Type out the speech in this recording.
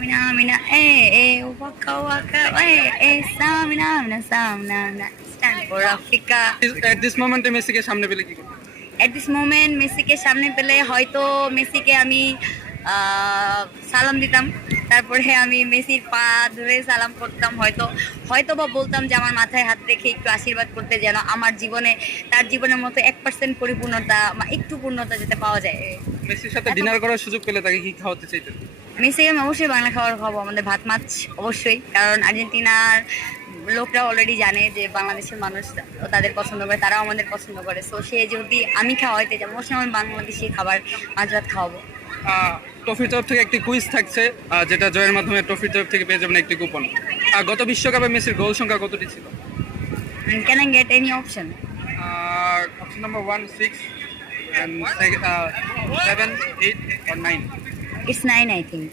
Samina, mina, waka waka, Samina, mina, Samina, stand for Africa. At this moment মেসিকে সামনে পেলে কি করবে? এট দিস মোমেন্ট মেসিকে সামনে পেলে হয়তো মেসিকে আমি সালাম দিতাম, তারপরে আমি মেসির পা ধরে সালাম করতাম, হয়তো হয়তো বা বলতাম যে আমার মাথায় হাত রেখে একটু আশীর্বাদ করতে, যেন আমার জীবনে তার জীবনের মতো 1% পরিপূর্ণতা বা একটু পূর্ণতা যেতে পাওয়া যায়। মেসির সাথে ডিনার করার সুযোগ পেলে তাকে কি খাওয়াতে চাইতেন? মেসিকে আমি অবশ্যই বাংলা খাবার খাবো, আমাদের ভাত মাছ অবশ্যই, কারণ আর্জেন্টিনার লোকরা অলরেডি জানে যে বাংলাদেশের মানুষ তাদের পছন্দ করে, তারাও আমাদের পছন্দ করে। সো সে যদি আমি খাওয়াইতে যাবো, অবশ্যই আমি বাংলাদেশি খাবার মাছ ভাত খাওয়াবো। ট্রফির তরফ থেকে একটি কুইজ থাকছে, যেটা জয়ের মাধ্যমে ট্রফির তরফ থেকে পেয়ে যাবেন একটি কুপন। গত বিশ্বকাপে মেসির গোল সংখ্যা কতটি ছিল? Can I get any option? Option number 1 6 and 7 8 or 9. It's 9, I think.